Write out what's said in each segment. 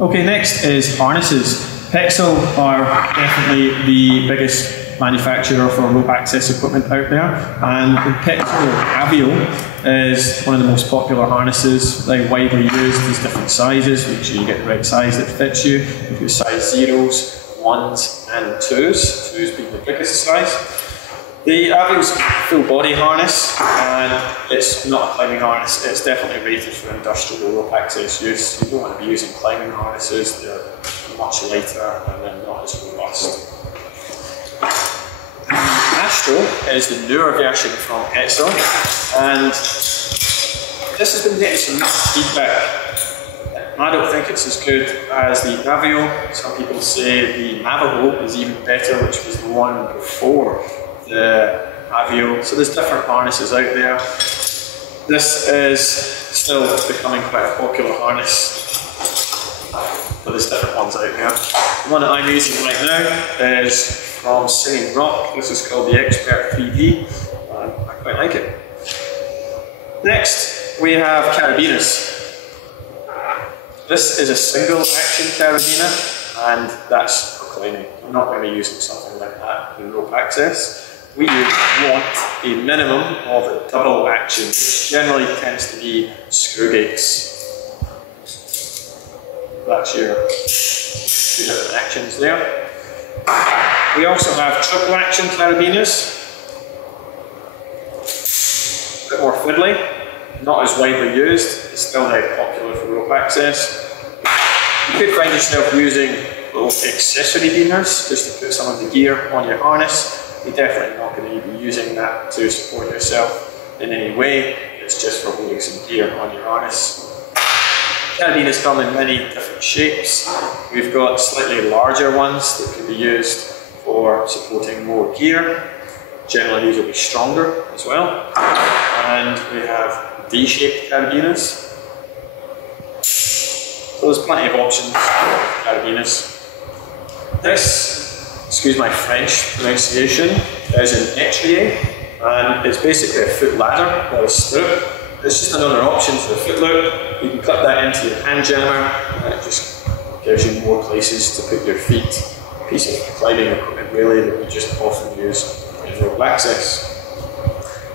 Okay, next is harnesses. Pexel are definitely the biggest manufacturer for rope access equipment out there, and the Pexel Avio is one of the most popular harnesses, very widely used. There's different sizes, make sure you get the right size that fits you. You've got size 0s, 1s and 2s, 2s being the biggest size. The Avio's full body harness, and it's not a climbing harness, it's definitely rated for industrial rope access use. You don't want to be using climbing harnesses, they're much lighter and they're not as robust. Astro is the newer version from Pexel, and this has been getting some mixed feedback. I don't think it's as good as the Avio. Some people say the Navajo is even better, which was the one before the Avio. So there's different harnesses out there. This is still becoming quite a popular harness, but there's different ones out there. The one that I'm using right now is from Singing Rock. This is called the Expert 3D, and I quite like it. Next, we have Carabiners. This is a single action carabiner, and that's for climbing. I'm not going to be using something like that in rope access. We want a minimum of a double action, which generally tends to be screw gates. That's your two different actions there. We also have triple action carabiners. A bit more fiddly, not as widely used, it's still very popular for rope access. You could find yourself using little accessory biners just to put some of the gear on your harness. You're definitely not going to be using that to support yourself in any way, it's just for holding some gear on your harness. Carabiners come in many different shapes. We've got slightly larger ones that can be used for supporting more gear. Generally these will be stronger as well. And we have D-shaped carabiners. So there's plenty of options for carabiners. This, excuse my French pronunciation, is an étrier, and it's basically a foot ladder or a stirrup. It's just another option for a foot loop. You can clip that into your hand jammer, and it just gives you more places to put your feet. A piece of climbing equipment really that we just often use in rope access.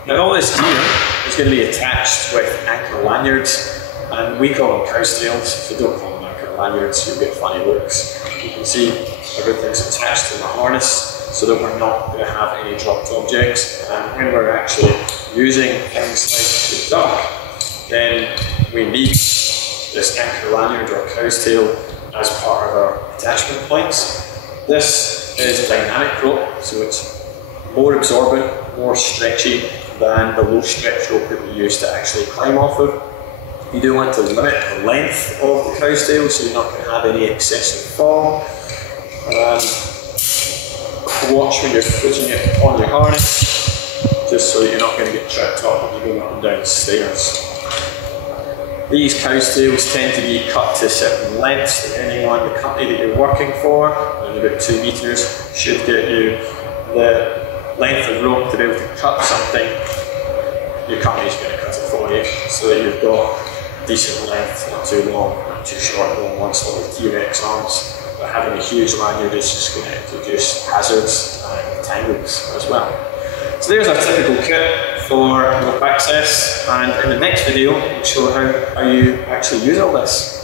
Now all this gear is going to be attached with anchor lanyards, and we call them cow's tails, so don't call them anchor lanyards, you'll get funny looks. You can see everything's attached to the harness so that we're not going to have any dropped objects, and when we're actually using things like the duck, then we need this anchor lanyard or cow's tail as part of our attachment points. This is dynamic rope, so it's more absorbent, more stretchy than the low stretch rope that we use to actually climb off of. You do want to limit the length of the cow's tail so you're not going to have any excessive fall. Watch when you're putting it on your harness, just so that you're not going to get tripped up when you're going up and down the stairs. These cow's tails tend to be cut to certain lengths depending on the company that you're working for, and about 2 meters should get you the length of rope to be able to cut something. Your company's going to cut it for you so that you've got decent length, not too long, not too short, long ones like T-Rex arms. But having a huge lanyard is just going to introduce hazards and tangles as well. So there's our typical kit for rope access, and in the next video we'll show how you actually use all this.